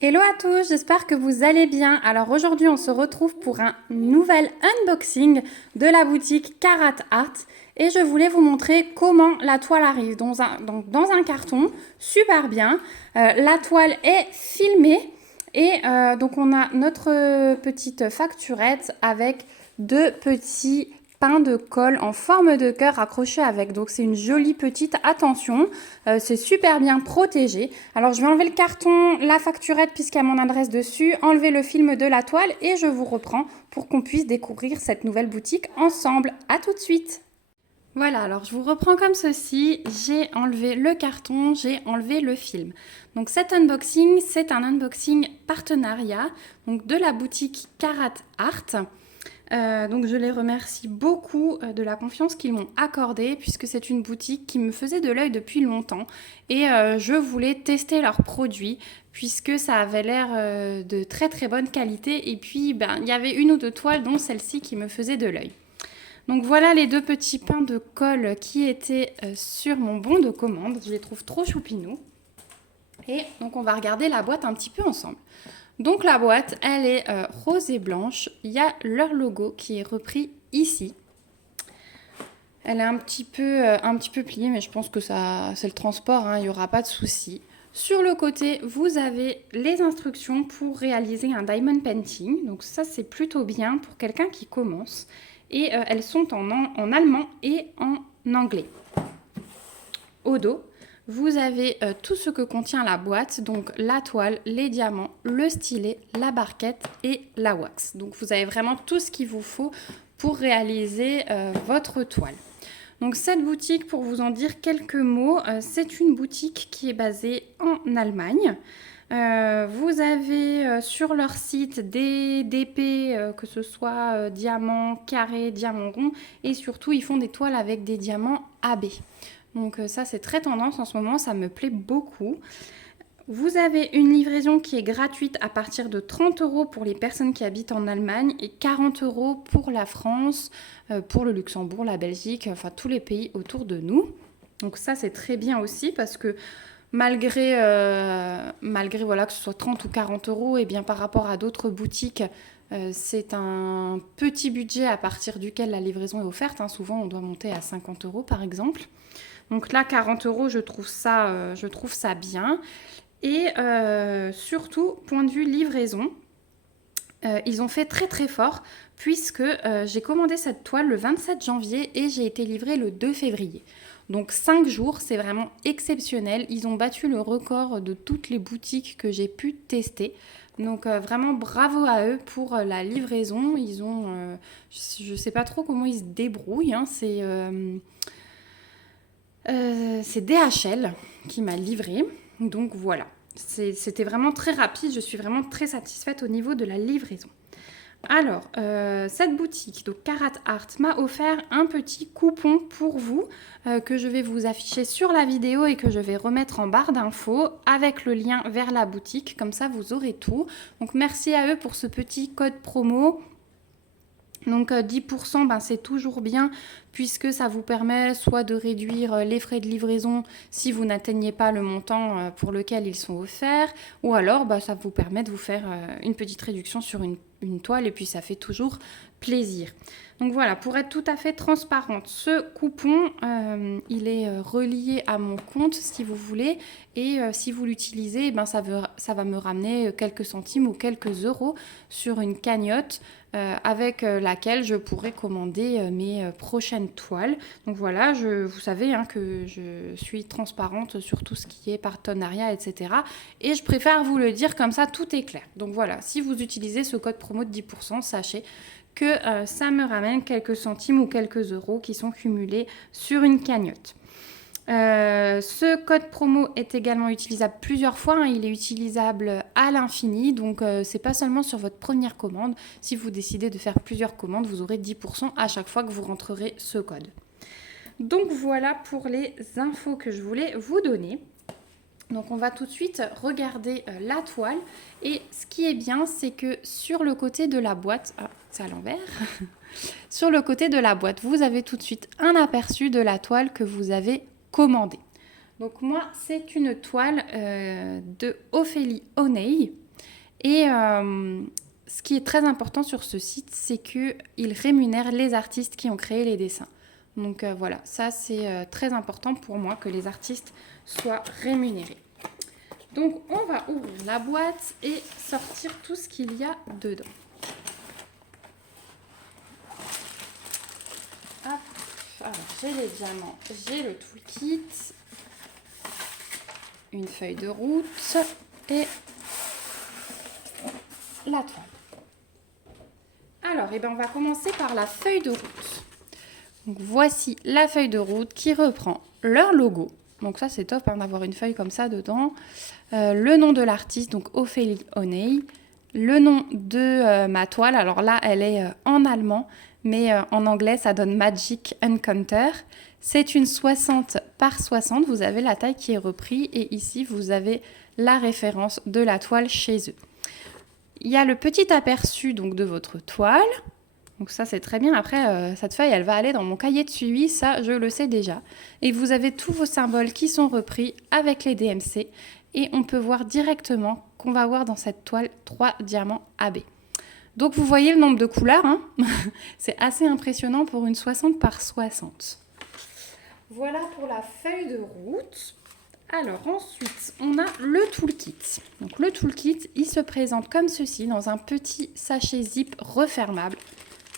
Hello à tous, j'espère que vous allez bien. Alors aujourd'hui on se retrouve pour un nouvel unboxing de la boutique Carat Art et je voulais vous montrer comment la toile arrive dans un carton, super bien. La toile est filmée et donc on a notre petite facturette avec deux petits pain de colle en forme de cœur accroché avec. Donc c'est une jolie petite attention, c'est super bien protégé. Alors je vais enlever le carton, la facturette puisqu'il y a mon adresse dessus, enlever le film de la toile et je vous reprends pour qu'on puisse découvrir cette nouvelle boutique ensemble. À tout de suite. Voilà, alors je vous reprends comme ceci, j'ai enlevé le carton, j'ai enlevé le film. Donc cet unboxing, c'est un unboxing partenariat donc de la boutique Carat Art. Donc je les remercie beaucoup de la confiance qu'ils m'ont accordée puisque c'est une boutique qui me faisait de l'œil depuis longtemps et je voulais tester leurs produits puisque ça avait l'air de très très bonne qualité et puis il y avait une ou deux toiles dont celle-ci qui me faisait de l'œil. Donc voilà les deux petits pains de colle qui étaient sur mon bon de commande, je les trouve trop choupinous. Et donc on va regarder la boîte un petit peu ensemble. Donc la boîte, elle est rose et blanche. Il y a leur logo qui est repris ici. Elle est un petit peu pliée, mais je pense que ça, c'est le transport, hein, il n'y aura pas de souci. Sur le côté, vous avez les instructions pour réaliser un diamond painting. Donc ça, c'est plutôt bien pour quelqu'un qui commence. Et elles sont en allemand et en anglais. Au dos, vous avez tout ce que contient la boîte, donc la toile, les diamants, le stylet, la barquette et la wax. Donc vous avez vraiment tout ce qu'il vous faut pour réaliser votre toile. Donc cette boutique, pour vous en dire quelques mots, c'est une boutique qui est basée en Allemagne. Vous avez sur leur site des DP, que ce soit diamant carré, diamant rond, et surtout ils font des toiles avec des diamants AB. Donc ça c'est très tendance en ce moment, ça me plaît beaucoup. Vous avez une livraison qui est gratuite à partir de 30 € pour les personnes qui habitent en Allemagne et 40 € pour la France, pour le Luxembourg, la Belgique, enfin tous les pays autour de nous. Donc ça c'est très bien aussi parce que malgré voilà, que ce soit 30 ou 40 €, et bien par rapport à d'autres boutiques, c'est un petit budget à partir duquel la livraison est offerte. Hein. Souvent on doit monter à 50 € par exemple. Donc là 40 €, je trouve ça bien. Et surtout, point de vue livraison, ils ont fait très très fort puisque j'ai commandé cette toile le 27 janvier et j'ai été livrée le 2 février. Donc 5 jours, c'est vraiment exceptionnel. Ils ont battu le record de toutes les boutiques que j'ai pu tester. Donc vraiment bravo à eux pour la livraison. Ils ont, je ne sais pas trop comment ils se débrouillent. Hein. C'est DHL qui m'a livré. Donc voilà. C'était vraiment très rapide, je suis vraiment très satisfaite au niveau de la livraison. Alors, cette boutique, donc Carat Art, m'a offert un petit coupon pour vous que je vais vous afficher sur la vidéo et que je vais remettre en barre d'infos avec le lien vers la boutique, comme ça vous aurez tout. Donc merci à eux pour ce petit code promo. Donc 10%, c'est toujours bien puisque ça vous permet soit de réduire les frais de livraison si vous n'atteignez pas le montant pour lequel ils sont offerts, ou alors ça vous permet de vous faire une petite réduction sur une toile et puis ça fait toujours plaisir. Donc voilà, pour être tout à fait transparente, ce coupon, il est relié à mon compte si vous voulez et si vous l'utilisez, ça va me ramener quelques centimes ou quelques euros sur une cagnotte avec laquelle je pourrai commander mes prochaines toiles. Donc voilà, vous savez que je suis transparente sur tout ce qui est partenariat, etc. Et je préfère vous le dire comme ça, tout est clair. Donc voilà, si vous utilisez ce code promo de 10%, sachez que ça me ramène quelques centimes ou quelques euros qui sont cumulés sur une cagnotte. Ce code promo est également utilisable plusieurs fois, hein. Il est utilisable à l'infini, donc c'est pas seulement sur votre première commande. Si vous décidez de faire plusieurs commandes, vous aurez 10% à chaque fois que vous rentrerez ce code. Donc voilà pour les infos que je voulais vous donner. Donc on va tout de suite regarder la toile et ce qui est bien c'est que sur le côté de la boîte, c'est à l'envers, sur le côté de la boîte vous avez tout de suite un aperçu de la toile que vous avez commandée. Donc moi c'est une toile de Ophélie Oney. Et ce qui est très important sur ce site, c'est qu'il rémunère les artistes qui ont créé les dessins. Donc voilà, ça c'est très important pour moi que les artistes soient rémunérés. Donc on va ouvrir la boîte et sortir tout ce qu'il y a dedans. Hop. Alors j'ai les diamants, j'ai le toolkit, une feuille de route et la toile. Alors, on va commencer par la feuille de route. Donc, voici la feuille de route qui reprend leur logo. Donc ça, c'est top d'avoir une feuille comme ça dedans. Le nom de l'artiste, donc Ophélie Oney. Le nom de ma toile, alors là, elle est en allemand, mais en anglais, ça donne Magic Encounter. C'est une 60 par 60. Vous avez la taille qui est reprise et ici, vous avez la référence de la toile chez eux. Il y a le petit aperçu donc, de votre toile. Donc ça, c'est très bien. Après, cette feuille, elle va aller dans mon cahier de suivi. Ça, je le sais déjà. Et vous avez tous vos symboles qui sont repris avec les DMC. Et on peut voir directement qu'on va avoir dans cette toile 3 diamants AB. Donc, vous voyez le nombre de couleurs. Hein. C'est assez impressionnant pour une 60 par 60. Voilà pour la feuille de route. Alors ensuite, on a le toolkit. Donc le toolkit, il se présente comme ceci dans un petit sachet zip refermable.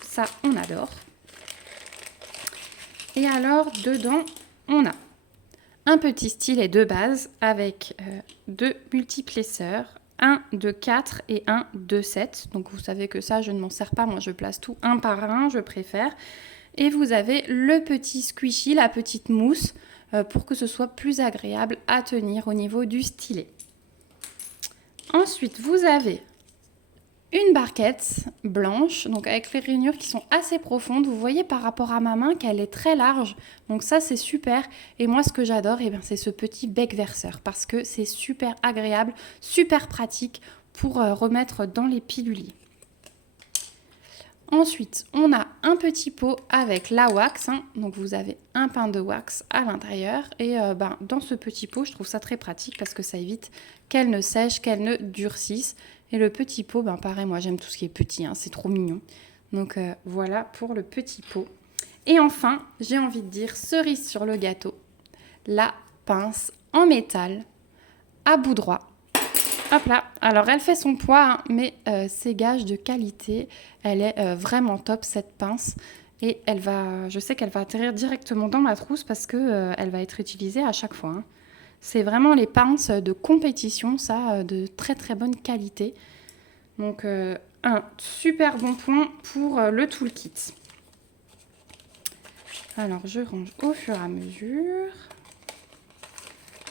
Ça, on adore. Et alors, dedans, on a un petit stylet de base avec deux multiplesseurs, un de 4 et un de 7. Donc vous savez que ça, je ne m'en sers pas. Moi, je place tout un par un, je préfère. Et vous avez le petit squishy, la petite mousse, pour que ce soit plus agréable à tenir au niveau du stylet. Ensuite, vous avez une barquette blanche, donc avec les rainures qui sont assez profondes. Vous voyez par rapport à ma main qu'elle est très large, donc ça c'est super. Et moi ce que j'adore, c'est ce petit bec verseur parce que c'est super agréable, super pratique pour remettre dans les piluliers. Ensuite, on a un petit pot avec la wax. Donc, vous avez un pain de wax à l'intérieur. Et dans ce petit pot, je trouve ça très pratique parce que ça évite qu'elle ne sèche, qu'elle ne durcisse. Et le petit pot, pareil, moi, j'aime tout ce qui est petit. C'est trop mignon. Donc, voilà pour le petit pot. Et enfin, j'ai envie de dire cerise sur le gâteau. La pince en métal à bout droit. Hop là, alors elle fait son poids, mais c'est gage de qualité. Elle est vraiment top cette pince. Et je sais qu'elle va atterrir directement dans ma trousse parce qu'elle va être utilisée à chaque fois. C'est vraiment les pinces de compétition, ça, de très très bonne qualité. Donc un super bon point pour le toolkit. Alors je range au fur et à mesure.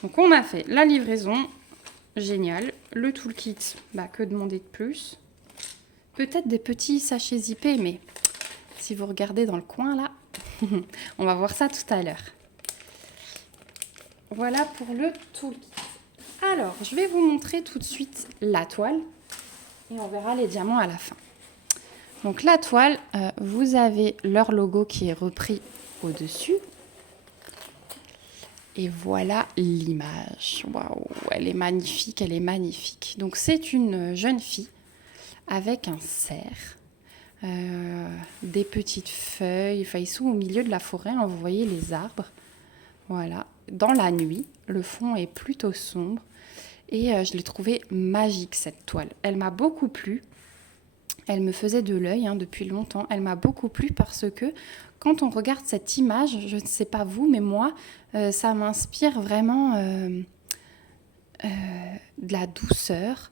Donc on a fait la livraison. Génial. Le toolkit, que demander de plus? Peut-être des petits sachets zippés, mais si vous regardez dans le coin là, on va voir ça tout à l'heure. Voilà pour le toolkit. Alors, je vais vous montrer tout de suite la toile et on verra les diamants à la fin. Donc la toile, vous avez leur logo qui est repris au-dessus. Et voilà l'image. Waouh, elle est magnifique, elle est magnifique. Donc c'est une jeune fille avec un cerf, des petites feuilles. Enfin, ils sont au milieu de la forêt, vous voyez les arbres. Voilà, dans la nuit, le fond est plutôt sombre. Et je l'ai trouvée magique cette toile. Elle m'a beaucoup plu. Elle me faisait de l'œil depuis longtemps. Elle m'a beaucoup plu parce que quand on regarde cette image, je ne sais pas vous, mais moi, ça m'inspire vraiment de la douceur,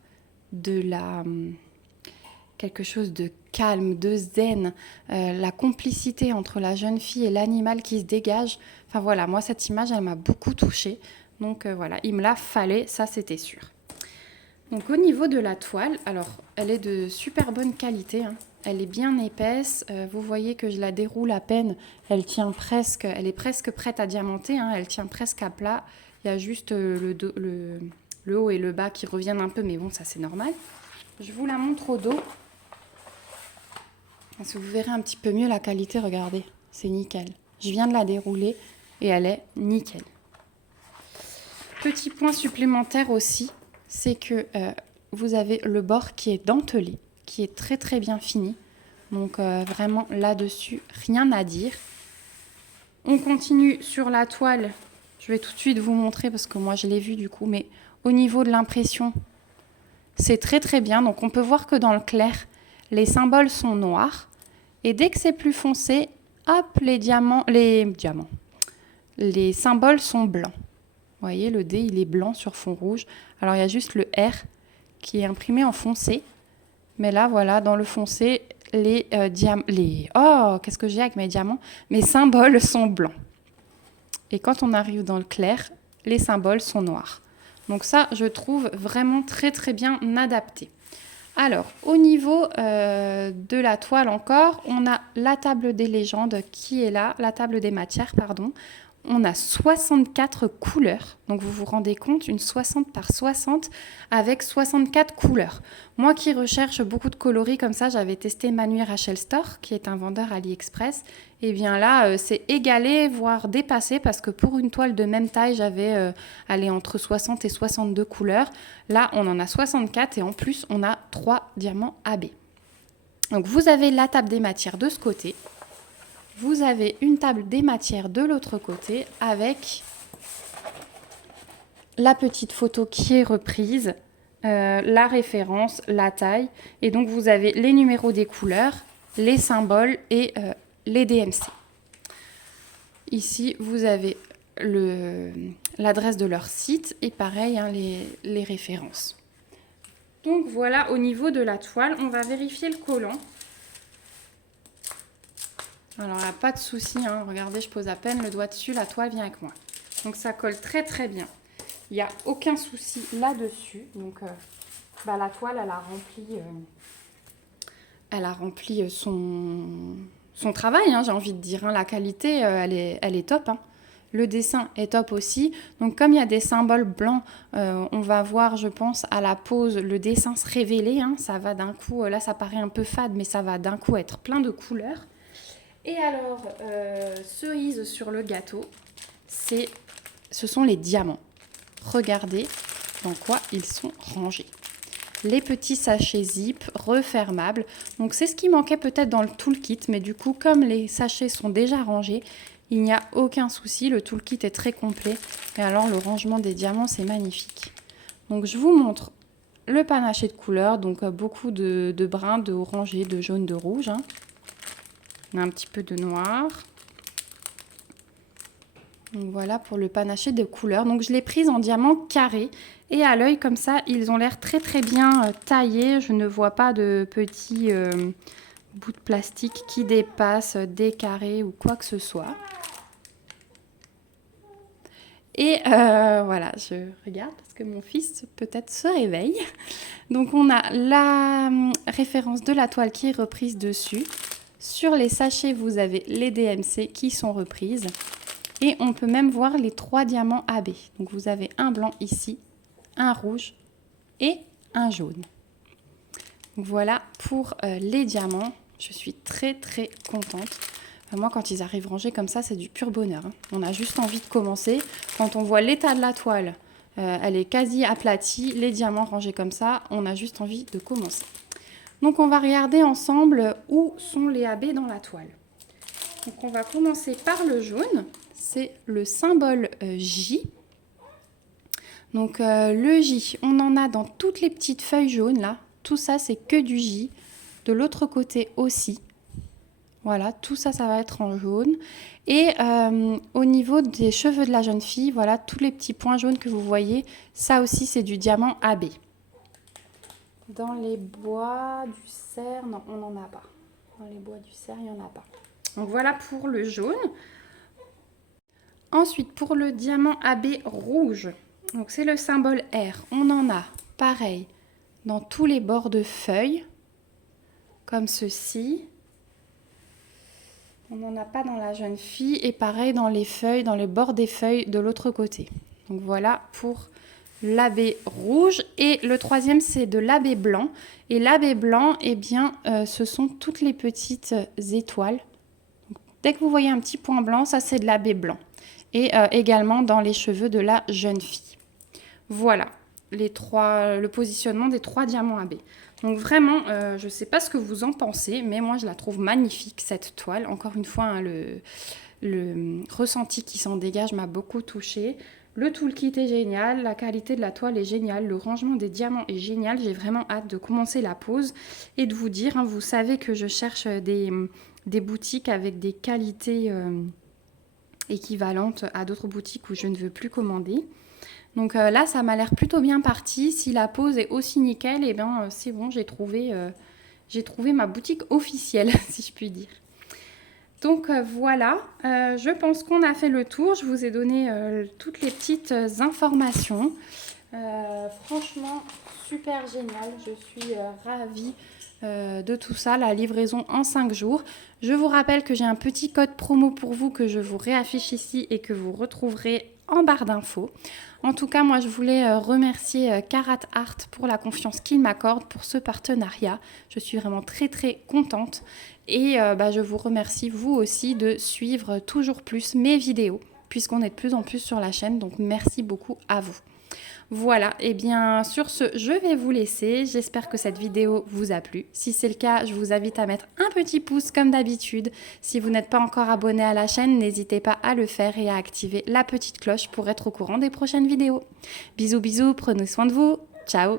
quelque chose de calme, de zen, la complicité entre la jeune fille et l'animal qui se dégage. Enfin voilà, moi cette image, elle m'a beaucoup touchée. Donc voilà, il me la fallait, ça c'était sûr. Donc au niveau de la toile, alors elle est de super bonne qualité, Elle est bien épaisse, vous voyez que je la déroule à peine, elle est presque prête à diamanter, elle tient presque à plat. Il y a juste le haut et le bas qui reviennent un peu, mais bon, ça c'est normal. Je vous la montre au dos, parce que vous verrez un petit peu mieux la qualité, regardez, c'est nickel. Je viens de la dérouler et elle est nickel. Petit point supplémentaire aussi, c'est que vous avez le bord qui est dentelé, qui est très très bien fini. Donc vraiment là-dessus, rien à dire. On continue sur la toile. Je vais tout de suite vous montrer parce que moi je l'ai vu du coup, mais au niveau de l'impression, c'est très très bien. Donc on peut voir que dans le clair, les symboles sont noirs. Et dès que c'est plus foncé, hop, les symboles sont blancs. Vous voyez, le D, il est blanc sur fond rouge. Alors, il y a juste le R qui est imprimé en foncé. Mais là, voilà, dans le foncé, oh, qu'est-ce que j'ai avec mes diamants? Mes symboles sont blancs. Et quand on arrive dans le clair, les symboles sont noirs. Donc ça, je trouve vraiment très, très bien adapté. Alors, au niveau de la toile encore, on a la table des légendes qui est là, la table des matières, pardon. On a 64 couleurs, donc vous vous rendez compte, une 60 par 60 avec 64 couleurs. Moi qui recherche beaucoup de coloris comme ça, j'avais testé Manu Rachel Store, qui est un vendeur AliExpress. Et bien là, c'est égalé, voire dépassé, parce que pour une toile de même taille, j'avais entre 60 et 62 couleurs. Là, on en a 64 et en plus, on a 3 diamants AB. Donc vous avez la table des matières de ce côté. Vous avez une table des matières de l'autre côté avec la petite photo qui est reprise, la référence, la taille. Et donc, vous avez les numéros des couleurs, les symboles et les DMC. Ici, vous avez l'adresse de leur site et pareil, hein, les références. Donc, voilà, au niveau de la toile, on va vérifier le collant. Alors là, pas de souci, hein. Regardez, je pose à peine le doigt dessus, la toile vient avec moi. Donc ça colle très très bien. Il n'y a aucun souci là-dessus. Donc la toile, elle a rempli son travail, hein, j'ai envie de dire. Hein. La qualité, elle est top. Hein. Le dessin est top aussi. Donc comme il y a des symboles blancs, on va voir, je pense, à la pose, le dessin se révéler. Hein. Ça va d'un coup, là ça paraît un peu fade, mais ça va d'un coup être plein de couleurs. Et alors, cerise sur le gâteau, ce sont les diamants. Regardez dans quoi ils sont rangés. Les petits sachets zip refermables. Donc c'est ce qui manquait peut-être dans le toolkit, mais du coup, comme les sachets sont déjà rangés, il n'y a aucun souci. Le toolkit est très complet. Et alors, le rangement des diamants, c'est magnifique. Donc je vous montre le panaché de couleurs. Donc beaucoup de brun, de orangé, de jaune, de rouge. Hein. On a un petit peu de noir. Donc voilà pour le panaché de couleurs. Donc je l'ai prise en diamant carré. Et à l'œil comme ça, ils ont l'air très très bien taillés. Je ne vois pas de petits bouts de plastique qui dépassent des carrés ou quoi que ce soit. Et voilà, je regarde parce que mon fils peut-être se réveille. Donc on a la référence de la toile qui est reprise dessus. Sur les sachets, vous avez les DMC qui sont reprises. Et on peut même voir les 3 diamants AB. Donc vous avez un blanc ici, un rouge et un jaune. Donc voilà pour les diamants. Je suis très très contente. Moi, quand ils arrivent rangés comme ça, c'est du pur bonheur. Hein. On a juste envie de commencer. Quand on voit l'état de la toile, elle est quasi aplatie. Les diamants rangés comme ça, on a juste envie de commencer. Donc on va regarder ensemble où sont les AB dans la toile. Donc on va commencer par le jaune, c'est le symbole J. Donc le J, on en a dans toutes les petites feuilles jaunes là. Tout ça c'est que du J. De l'autre côté aussi. Voilà, tout ça, ça va être en jaune. Et au niveau des cheveux de la jeune fille, voilà, tous les petits points jaunes que vous voyez, ça aussi c'est du diamant AB. Dans les bois du cerf, non, on n'en a pas. Dans les bois du cerf, il n'y en a pas. Donc voilà pour le jaune. Ensuite, pour le diamant AB rouge, donc c'est le symbole R. On en a, pareil, dans tous les bords de feuilles, comme ceci. On n'en a pas dans la jeune fille. Et pareil dans les feuilles, dans les bords des feuilles de l'autre côté. Donc voilà pour l'AB rouge. Et le troisième, c'est de l'AB blanc. Et l'AB blanc, eh bien, ce sont toutes les petites étoiles. Donc, dès que vous voyez un petit point blanc, ça c'est de l'AB blanc. Et également dans les cheveux de la jeune fille. Voilà. le positionnement des 3 diamants AB. Donc vraiment, je ne sais pas ce que vous en pensez, mais moi je la trouve magnifique cette toile. Encore une fois, hein, le ressenti qui s'en dégage m'a beaucoup touchée. Le toolkit est génial, la qualité de la toile est géniale, le rangement des diamants est génial. J'ai vraiment hâte de commencer la pose et de vous dire, hein, vous savez que je cherche des boutiques avec des qualités équivalentes à d'autres boutiques où je ne veux plus commander. Donc là, ça m'a l'air plutôt bien parti. Si la pose est aussi nickel, et ben c'est bon, j'ai trouvé ma boutique officielle, si je puis dire. Donc voilà, je pense qu'on a fait le tour. Je vous ai donné toutes les petites informations. Franchement, super génial. Je suis ravie de tout ça, la livraison en 5 jours. Je vous rappelle que j'ai un petit code promo pour vous que je vous réaffiche ici et que vous retrouverez en barre d'infos. En tout cas, moi, je voulais remercier Carat Art pour la confiance qu'il m'accorde pour ce partenariat. Je suis vraiment très, très contente. Et je vous remercie, vous aussi, de suivre toujours plus mes vidéos, puisqu'on est de plus en plus sur la chaîne. Donc, merci beaucoup à vous. Voilà, et bien sur ce, je vais vous laisser. J'espère que cette vidéo vous a plu. Si c'est le cas, je vous invite à mettre un petit pouce comme d'habitude. Si vous n'êtes pas encore abonné à la chaîne, n'hésitez pas à le faire et à activer la petite cloche pour être au courant des prochaines vidéos. Bisous bisous, prenez soin de vous. Ciao.